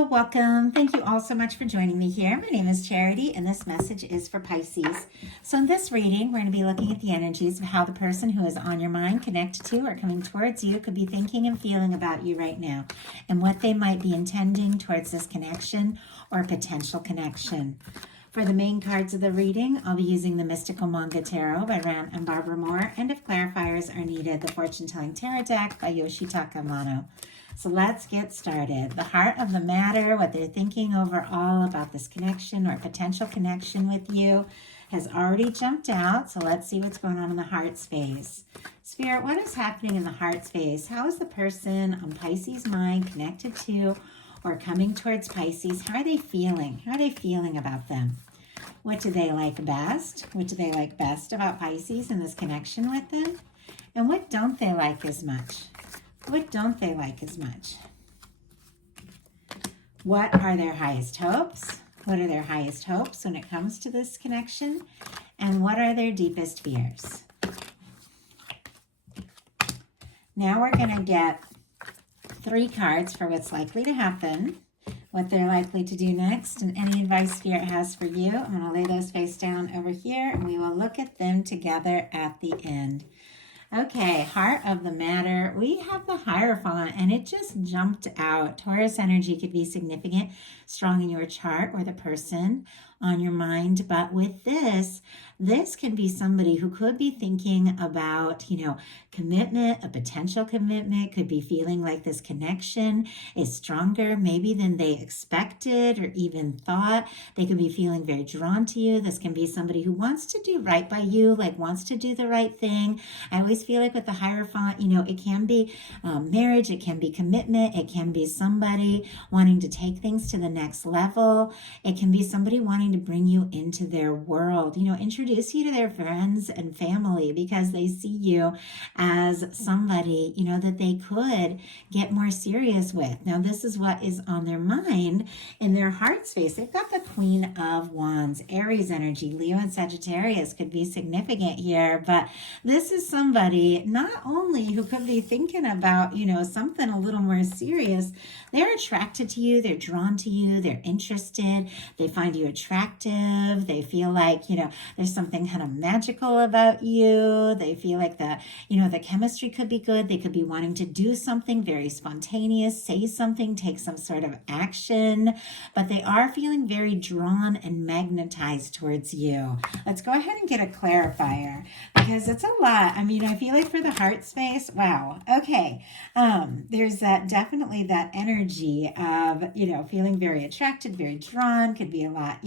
Hello, welcome. Thank you all so much for joining me here. My name is Charity, and this message is for Pisces. So in this reading, we're going to be looking at the energies of how the person who is on your mind, connected to, or coming towards you could be thinking and feeling about you right now, and what they might be intending towards this connection or potential connection. For the main cards of the reading, I'll be using the Mystical Manga Tarot by Ran and Barbara Moore, and if clarifiers are needed, the Fortune Telling Tarot deck by Yoshitaka Amano. So let's get started. The heart of the matter, what they're thinking overall about this connection or potential connection with you, has already jumped out. So let's see what's going on in the heart space. Spirit, what is happening in the heart space? How is the person on Pisces' mind connected to or coming towards Pisces? How are they feeling? How are they feeling about them? What do they like best? What do they like best about Pisces and this connection with them? And what don't they like as much? What don't they like as much? What are their highest hopes? What are their highest hopes when it comes to this connection? And what are their deepest fears? Now we're going to get 3 cards for what's likely to happen, what they're likely to do next, and any advice Spirit has for you. I'm going to lay those face down over here, and we will look at them together at the end. Okay, heart of the matter, we have the Hierophant, and it just jumped out. Taurus energy could be significant, strong in your chart or the person on your mind, but with this can be somebody who could be thinking about, commitment, a potential commitment, could be feeling like this connection is stronger maybe than they expected or even thought. They could be feeling very drawn to you. This can be somebody who wants to do right by you, like wants to do the right thing. I always feel like with the Hierophant, it can be marriage, it can be commitment, it can be somebody wanting to take things to the next level. It can be somebody wanting to bring you into their world, introduce you to their friends and family because they see you as somebody, that they could get more serious with. Now, this is what is on their mind in their heart space. They've got the Queen of Wands, Aries energy, Leo and Sagittarius could be significant here, but this is somebody not only who could be thinking about, something a little more serious. They're attracted to you, they're drawn to you, they're interested, they find you attractive, they feel like, there's something kind of magical about you, they feel like the chemistry could be good, they could be wanting to do something very spontaneous, say something, take some sort of action, but they are feeling very drawn and magnetized towards you. Let's go ahead and get a clarifier because it's a lot. I feel like for the heart space, wow, okay, there's definitely that energy of, feeling very attracted, very drawn, could be a lot,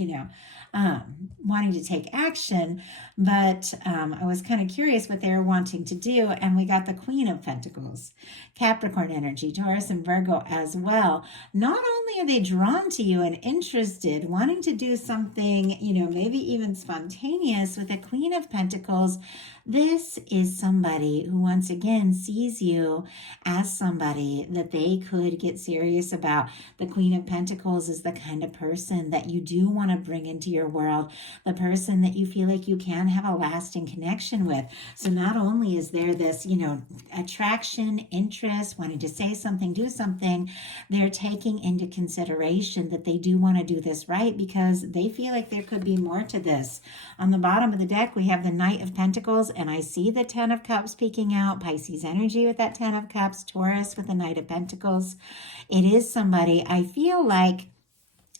wanting to take action, but I was kind of curious what they were wanting to do, and we got the Queen of Pentacles, Capricorn energy, Taurus and Virgo as well. Not only are they drawn to you and interested, wanting to do something, maybe even spontaneous with the Queen of Pentacles, this is somebody who once again sees you as somebody that they could get serious about. The Queen of Pentacles is the kind of person that you do want to bring into your world, the person that you feel like you can have a lasting connection with. So not only is there this, attraction, interest, wanting to say something, do something, they're taking into consideration that they do want to do this right because they feel like there could be more to this. On the bottom of the deck, we have the Knight of Pentacles, and I see the 10 of Cups peeking out, Pisces energy with that 10 of Cups, Taurus with the Knight of Pentacles. It is somebody I feel like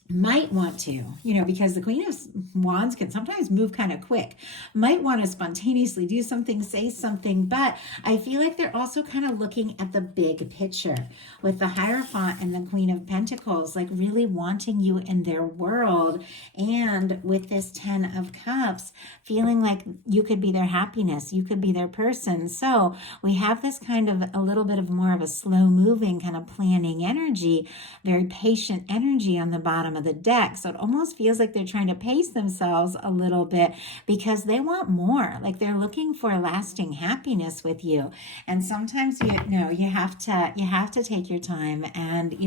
might want to, because the Queen of Wands can sometimes move kind of quick, might want to spontaneously do something, say something, but I feel like they're also kind of looking at the big picture with the Hierophant and the Queen of Pentacles, like really wanting you in their world, and with this 10 of Cups, feeling like you could be their happiness, you could be their person. So we have this kind of a little bit of more of a slow moving kind of planning energy, very patient energy on the bottom of of the deck. So it almost feels like they're trying to pace themselves a little bit because they want more. Like they're looking for lasting happiness with you. And sometimes you have to take your time and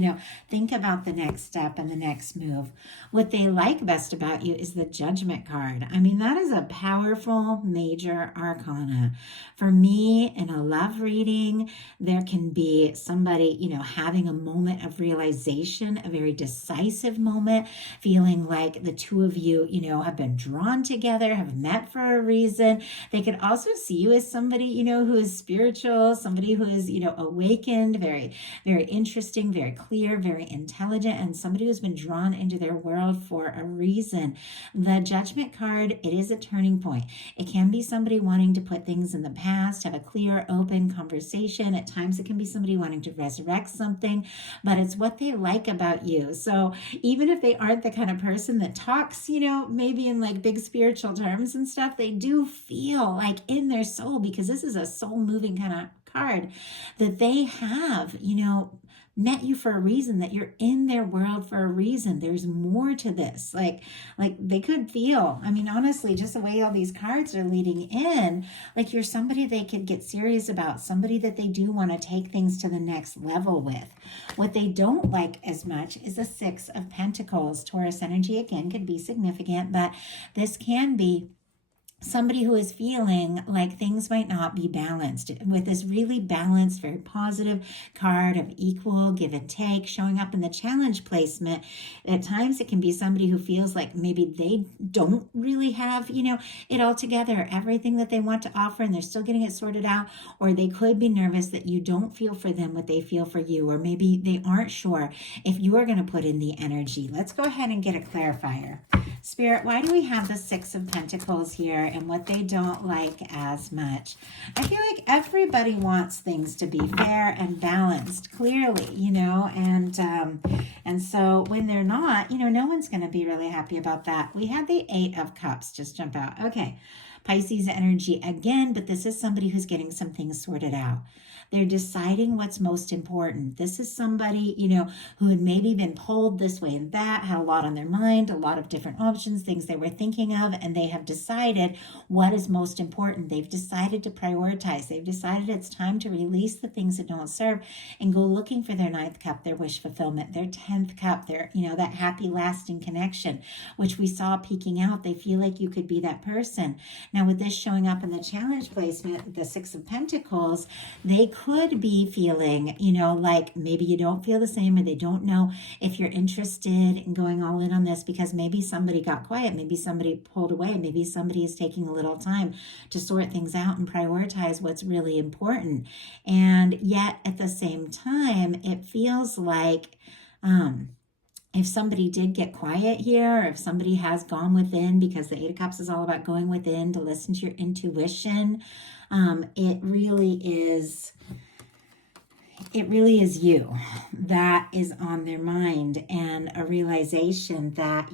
think about the next step and the next move. What they like best about you is the Judgment card. I mean, that is a powerful major arcana. For me, in a love reading, there can be somebody, having a moment of realization, a very decisive moment, feeling like the two of you, have been drawn together, have met for a reason. They could also see you as somebody, who is spiritual, somebody who is, awakened, very, very interesting, very clear, very intelligent, and somebody who's been drawn into their world for a reason. The Judgment card, it is a turning point. It can be somebody wanting to put things in the past, have a clear, open conversation. At times it can be somebody wanting to resurrect something, but it's what they like about you. So even if they aren't the kind of person that talks, maybe in like big spiritual terms and stuff, they do feel like in their soul, because this is a soul moving kind of card, that they have, met you for a reason, that you're in their world for a reason. There's more to this. Like they could feel, I mean, honestly, just the way all these cards are leading in, like you're somebody they could get serious about, somebody that they do want to take things to the next level with. What they don't like as much is the Six of Pentacles. Taurus energy, again, could be significant, but this can be somebody who is feeling like things might not be balanced. With this really balanced, very positive card of equal give and take showing up in the challenge placement, at times it can be somebody who feels like maybe they don't really have, it all together, everything that they want to offer, and they're still getting it sorted out. Or they could be nervous that you don't feel for them what they feel for you, or maybe they aren't sure if you are going to put in the energy. Let's go ahead and get a clarifier. Spirit, why do we have the Six of Pentacles here and what they don't like as much? I feel like everybody wants things to be fair and balanced, clearly, and so when they're not, no one's going to be really happy about that. We had the Eight of Cups just jump out. Okay, Pisces energy again, but this is somebody who's getting some things sorted out. They're deciding what's most important. This is somebody, who had maybe been pulled this way and that, had a lot on their mind, a lot of different options, things they were thinking of, and they have decided what is most important. They've decided to prioritize. They've decided it's time to release the things that don't serve and go looking for their ninth cup, their wish fulfillment, their 10th cup, their, that happy lasting connection, which we saw peeking out. They feel like you could be that person. Now with this showing up in the challenge placement, the Six of Pentacles, they could be feeling, like maybe you don't feel the same, or they don't know if you're interested in going all in on this because maybe somebody got quiet, maybe somebody pulled away, maybe somebody is taking a little time to sort things out and prioritize what's really important. And yet at the same time, it feels like if somebody did get quiet here, or if somebody has gone within, because the Eight of Cups is all about going within to listen to your intuition, it really is you that is on their mind, and a realization that,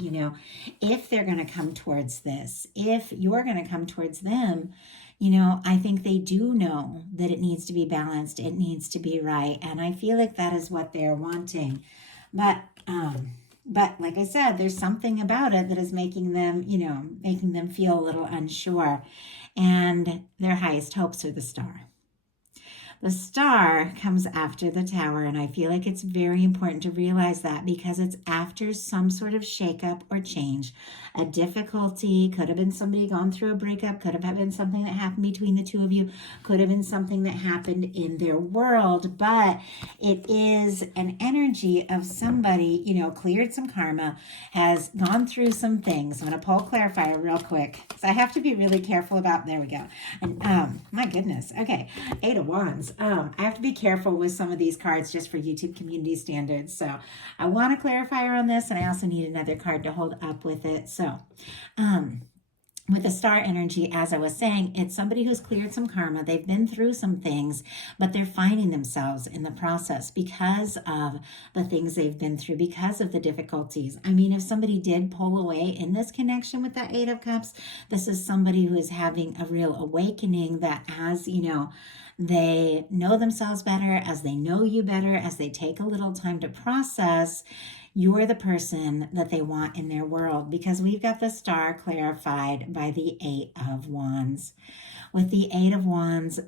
if they're going to come towards this, if you're going to come towards them, I think they do know that it needs to be balanced, it needs to be right, and I feel like that is what they're wanting. But like I said, there's something about it that is making them feel a little unsure. And their highest hopes are the Star. The Star comes after the Tower, and I feel like it's very important to realize that, because it's after some sort of shakeup or change. A difficulty, could have been somebody gone through a breakup, could have been something that happened between the two of you, could have been something that happened in their world, but it is an energy of somebody, cleared some karma, has gone through some things. I'm going to pull a clarifier real quick, because I have to be really careful about, there we go. And my goodness, okay, Eight of Wands. I have to be careful with some of these cards just for YouTube community standards. So I want a clarifier on this, and I also need another card to hold up with it. So with the Star energy, as I was saying, it's somebody who's cleared some karma. They've been through some things, but they're finding themselves in the process because of the things they've been through, because of the difficulties. I mean, if somebody did pull away in this connection with that Eight of Cups, this is somebody who is having a real awakening that has, they know themselves better, as they know you better, as they take a little time to process, you're the person that they want in their world, because we've got the star clarified by the Eight of Wands. With the Eight of Wands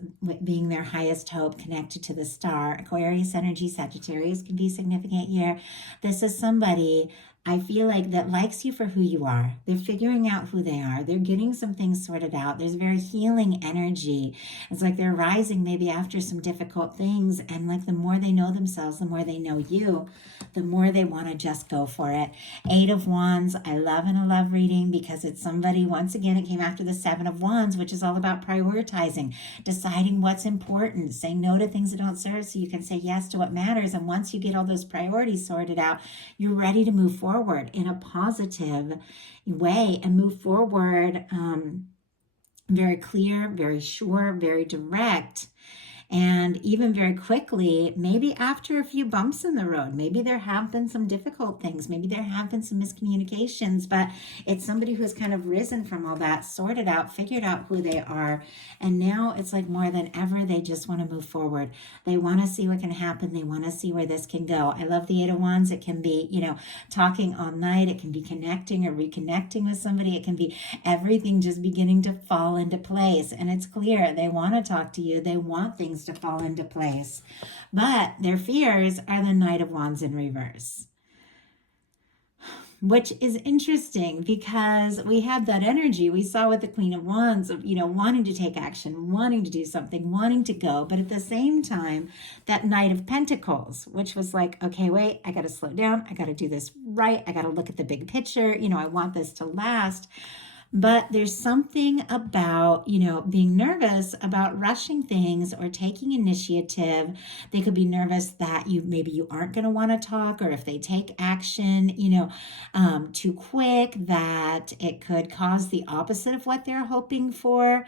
being their highest hope connected to the star, Aquarius energy, Sagittarius can be significant here. This is somebody, I feel like, that likes you for who you are. They're figuring out who they are. They're getting some things sorted out. There's very healing energy. It's like they're rising maybe after some difficult things. And like the more they know themselves, the more they know you, the more they want to just go for it. Eight of Wands, I love in a love reading because it's somebody, once again, it came after the Seven of Wands, which is all about prioritizing, deciding what's important, saying no to things that don't serve so you can say yes to what matters. And once you get all those priorities sorted out, you're ready to move forward in a positive way and move forward very clear, very sure, very direct. And even very quickly, maybe after a few bumps in the road, maybe there have been some difficult things, maybe there have been some miscommunications, but it's somebody who's kind of risen from all that, sorted out, figured out who they are. And now it's like more than ever, they just want to move forward. They want to see what can happen. They want to see where this can go. I love the Eight of Wands. It can be, talking all night. It can be connecting or reconnecting with somebody. It can be everything just beginning to fall into place. And it's clear they want to talk to you. They want things to fall into place. But their fears are the Knight of Wands in reverse, which is interesting because we had that energy we saw with the Queen of Wands of, wanting to take action, wanting to do something, wanting to go. But at the same time, that Knight of Pentacles, which was like, okay, wait, I got to slow down. I got to do this right. I got to look at the big picture. I want this to last. But there's something about, being nervous about rushing things or taking initiative. They could be nervous that maybe you aren't going to want to talk, or if they take action, too quick, that it could cause the opposite of what they're hoping for.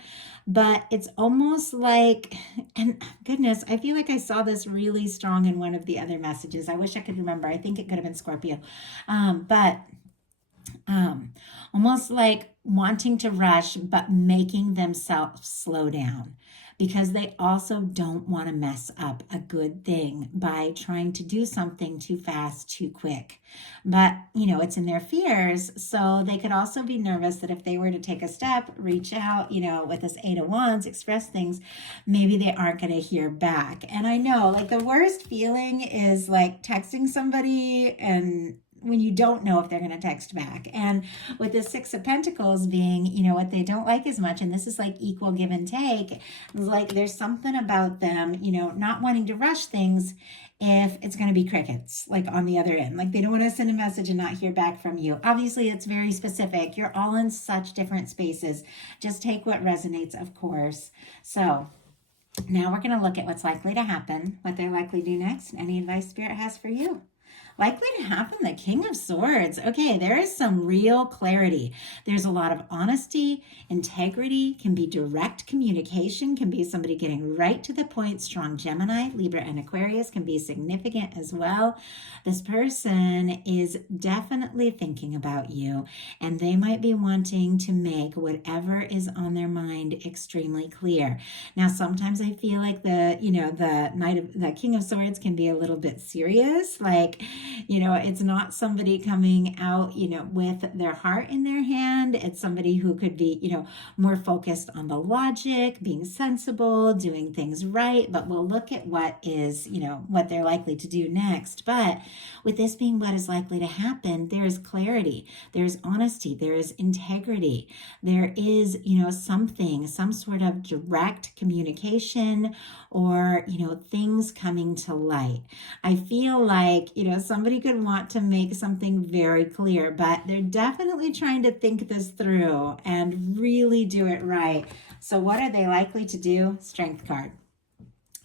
But it's almost like, and goodness, I feel like I saw this really strong in one of the other messages. I wish I could remember. I think it could have been Scorpio. Almost like wanting to rush, but making themselves slow down, because they also don't want to mess up a good thing by trying to do something too fast, too quick. But, it's in their fears. So they could also be nervous that if they were to take a step, reach out, with this Eight of Wands, express things, maybe they aren't going to hear back. And I know, like, the worst feeling is like texting somebody and when you don't know if they're going to text back. And with the Six of Pentacles being, what they don't like as much, and this is like equal give and take, like there's something about them, not wanting to rush things if it's going to be crickets, like on the other end. Like they don't want to send a message and not hear back from you. Obviously, it's very specific. You're all in such different spaces. Just take what resonates, of course. So now we're going to look at what's likely to happen, what they're likely to do next, and any advice Spirit has for you. Likely to happen, the King of Swords. Okay, there is some real clarity. There's a lot of honesty, integrity, can be direct communication, can be somebody getting right to the point. Strong Gemini, Libra, and Aquarius can be significant as well. This person is definitely thinking about you, and they might be wanting to make whatever is on their mind extremely clear. Now, sometimes I feel like the King of Swords can be a little bit serious, like, it's not somebody coming out, with their heart in their hand. It's somebody who could be, more focused on the logic, being sensible, doing things right. But we'll look at what is, what they're likely to do next. But with this being what is likely to happen, there is clarity, there's honesty, there is integrity, there is, some sort of direct communication or, things coming to light. I feel like, somebody could want to make something very clear, but they're definitely trying to think this through and really do it right. So what are they likely to do? Strength card.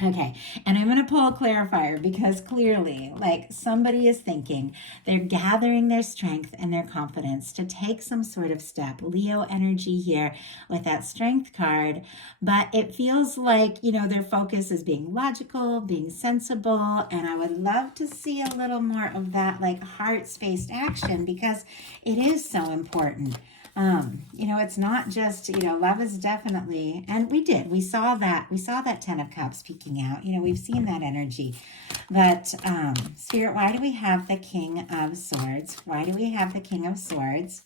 Okay, and I'm going to pull a clarifier because clearly, like somebody is thinking, they're gathering their strength and their confidence to take some sort of step. Leo energy here with that strength card, but it feels like, their focus is being logical, being sensible, and I would love to see a little more of that like heart-spaced action because it is so important. You know, it's not just, you know, love is definitely, and we saw that 10 of Cups peeking out. You know, we've seen that energy. But Spirit, why do we have the King of Swords? Why do we have the King of Swords?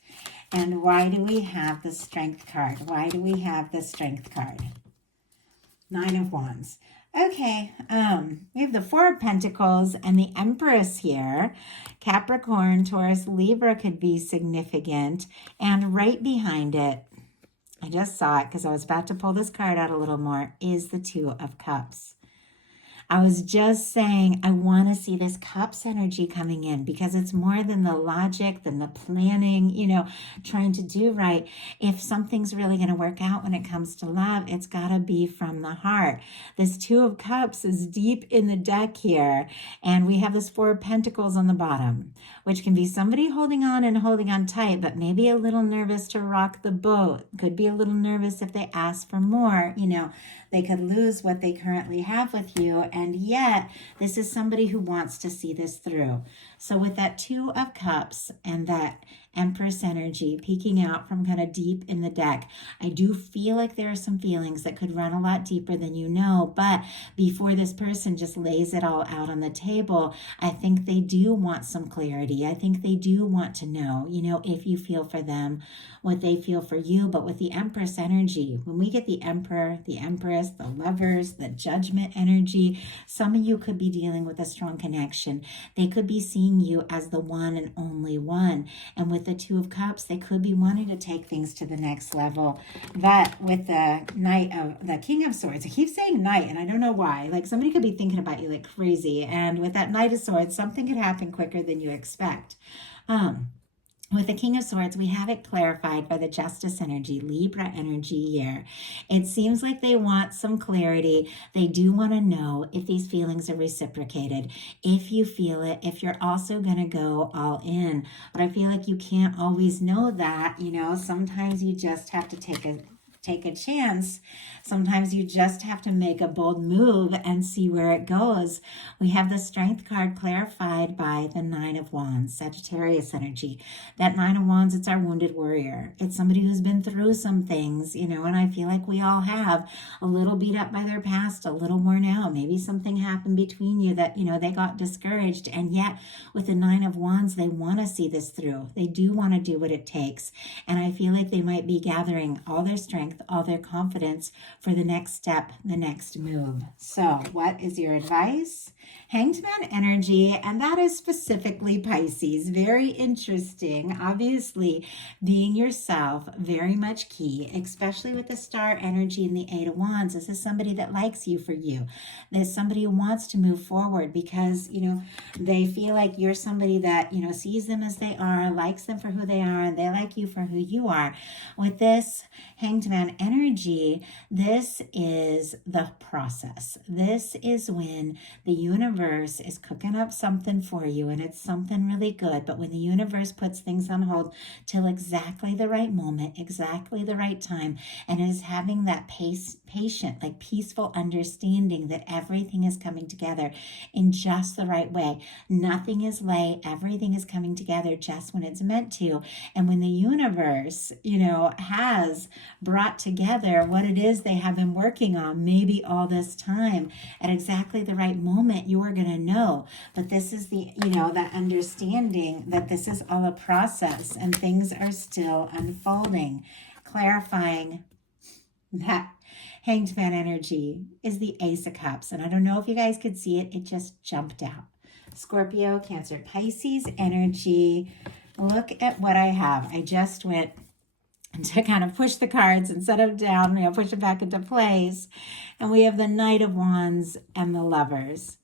And why do we have the Strength card? Why do we have the Strength card? Nine of Wands. Okay, we have the Four of Pentacles and the Empress here. Capricorn, Taurus, Libra could be significant. And right behind it, I just saw it because I was about to pull this card out a little more, is the Two of Cups. I was just saying, I want to see this Cups energy coming in because it's more than the logic, than the planning, you know, trying to do right. If something's really going to work out when it comes to love, it's got to be from the heart. This Two of Cups is deep in the deck here, and we have this Four of Pentacles on the bottom, which can be somebody holding on tight, but maybe a little nervous to rock the boat. Could be a little nervous if they ask for more, you know. They could lose what they currently have with you, and yet this is somebody who wants to see this through. So with that Two of Cups and that Empress energy peeking out from kind of deep in the deck, I do feel like there are some feelings that could run a lot deeper than you know, but before this person just lays it all out on the table, I think they do want some clarity. I think they do want to know, you know, if you feel for them, what they feel for you. But with the Empress energy, when we get the Emperor, the Empress, the Lovers, the Judgment energy, some of you could be dealing with a strong connection. They could be seeing you as the one and only one. And with the Two of Cups, they could be wanting to take things to the next level. But with the King of Swords, I keep saying Knight, and I don't know why. Like somebody could be thinking about you like crazy. And with that Knight of Swords, something could happen quicker than you expect. With the King of Swords, we have it clarified by the Justice energy, Libra energy here. It seems like they want some clarity. They do want to know if these feelings are reciprocated, if you feel it, if you're also going to go all in. But I feel like you can't always know that, you know. Sometimes you just have to take a chance. Sometimes you just have to make a bold move and see where it goes. We have the Strength card clarified by the Nine of Wands, Sagittarius energy. That Nine of Wands, it's our wounded warrior. It's somebody who's been through some things, you know, and I feel like we all have, a little beat up by their past, a little worn out. Maybe something happened between you that, you know, they got discouraged. And yet with the Nine of Wands, they want to see this through. They do want to do what it takes. And I feel like they might be gathering all their strength, all their confidence for the next step, the next move. So what is your advice? Hanged Man energy, and that is specifically Pisces. Very interesting. Obviously, being yourself, very much key, especially with the Star energy and the Eight of Wands. This is somebody that likes you for you. There's somebody who wants to move forward because, you know, they feel like you're somebody that, you know, sees them as they are, likes them for who they are, and they like you for who you are. With this Hanged Man energy, this is the process. This is when the universe is cooking up something for you, and it's something really good. But when the universe puts things on hold till exactly the right moment, exactly the right time, and is having that patient, like peaceful understanding that everything is coming together in just the right way. Nothing is late. Everything is coming together just when it's meant to. And when the universe, you know, has brought together what it is they have been working on maybe all this time at exactly the right moment, you are going to know. But this is the, you know, that understanding that this is all a process and things are still unfolding. Clarifying that Hanged Man energy is the Ace of Cups. And I don't know if you guys could see it. It just jumped out. Scorpio, Cancer, Pisces energy. Look at what I have. I just went to kind of push the cards and set them down, you know, push them back into place. And we have the Knight of Wands and the Lovers.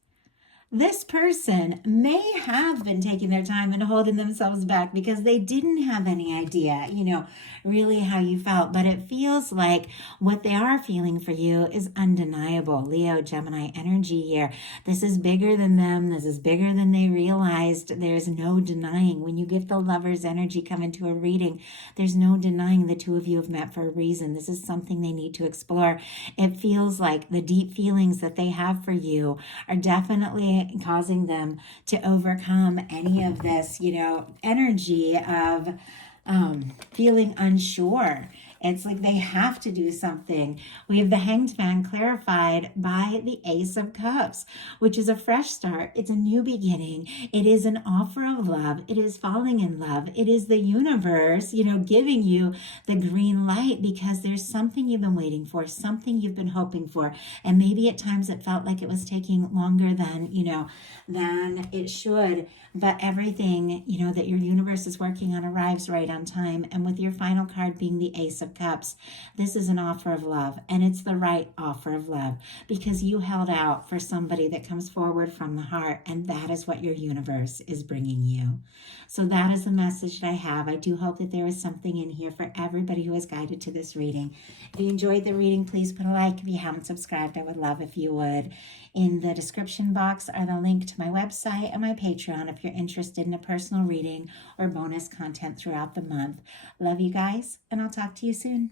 This person may have been taking their time and holding themselves back because they didn't have any idea, you know, really how you felt. But it feels like what they are feeling for you is undeniable. Leo, Gemini energy here. This is bigger than them. This is bigger than they realized. There's no denying. When you get the Lover's energy come into a reading, there's no denying the two of you have met for a reason. This is something they need to explore. It feels like the deep feelings that they have for you are definitely causing them to overcome any of this, you know, energy of feeling unsure. It's like they have to do something. We have the Hanged Man clarified by the Ace of Cups, which is a fresh start. It's a new beginning. It is an offer of love. It is falling in love. It is the universe, giving you the green light because there's something you've been waiting for, something you've been hoping for. And maybe at times it felt like it was taking longer than it should. But everything, that your universe is working on arrives right on time. And with your final card being the Ace of Cups, this is an offer of love. And it's the right offer of love because you held out for somebody that comes forward from the heart. And that is what your universe is bringing you. So that is the message that I have. I do hope that there is something in here for everybody who is guided to this reading. If you enjoyed the reading, please put a like. If you haven't subscribed, I would love if you would. In the description box are the link to my website and my Patreon if you're interested in a personal reading or bonus content throughout the month. Love you guys, and I'll talk to you soon.